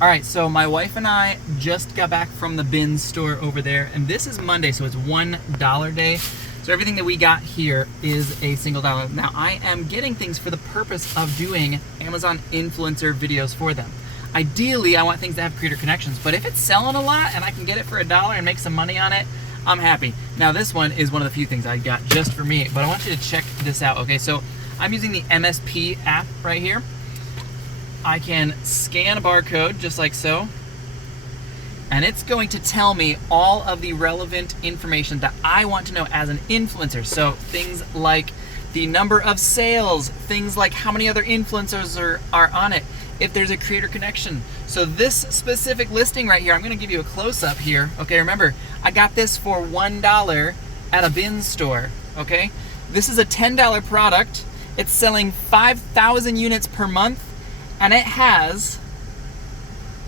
All right, so my wife and I just got back from the Bin store over there, and this is Monday, so it's $1 day. So everything that we got here is a single dollar. Now I am getting things for the purpose of doing Amazon influencer videos for them. Ideally, I want things that have creator connections, but if it's selling a lot and I can get it for $1 and make some money on it, I'm happy. Now this one is one of the few things I got just for me, but I want you to check this out. Okay, so I'm using the MSP app right here. I can scan a barcode just like so, and it's going to tell me all of the relevant information that I want to know as an influencer. So things like the number of sales, things like how many other influencers are on it, if there's a creator connection. So this specific listing right here, I'm gonna give you a close-up here. Okay, remember, I got this for $1 at a Bin store, okay? This is a $10 product. It's selling 5,000 units per month, and it has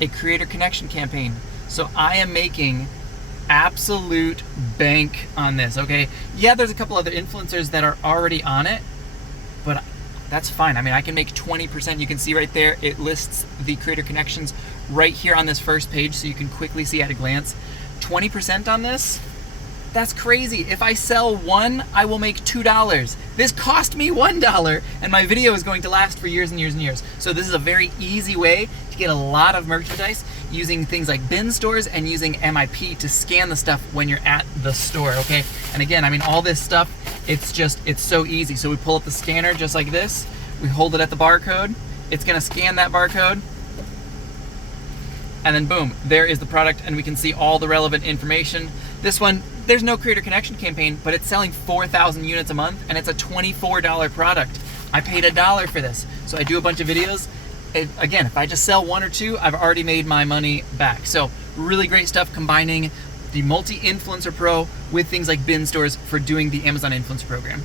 a creator connection campaign. So I am making absolute bank on this, okay? Yeah, there's a couple other influencers that are already on it, but that's fine. I mean, I can make 20%. You can see right there, it lists the creator connections right here on this first page, so you can quickly see at a glance. 20% on this? That's crazy. If I sell one, I will make $2. This cost me $1, and my video is going to last for years and years and years. So this is a very easy way to get a lot of merchandise using things like Bin stores and using MIP to scan the stuff when you're at the store, okay? And again, I mean, all this stuff, it's so easy. So we pull up the scanner just like this, we hold it at the barcode, it's gonna scan that barcode, and then boom, there is the product, and we can see all the relevant information. This one, there's no creator connection campaign, but it's selling 4,000 units a month, and it's a $24 product. I paid $1 for this. So I do a bunch of videos. Again, if I just sell one or two, I've already made my money back. So really great stuff combining the Multi-Influencer Pro with things like Bin stores for doing the Amazon Influencer program.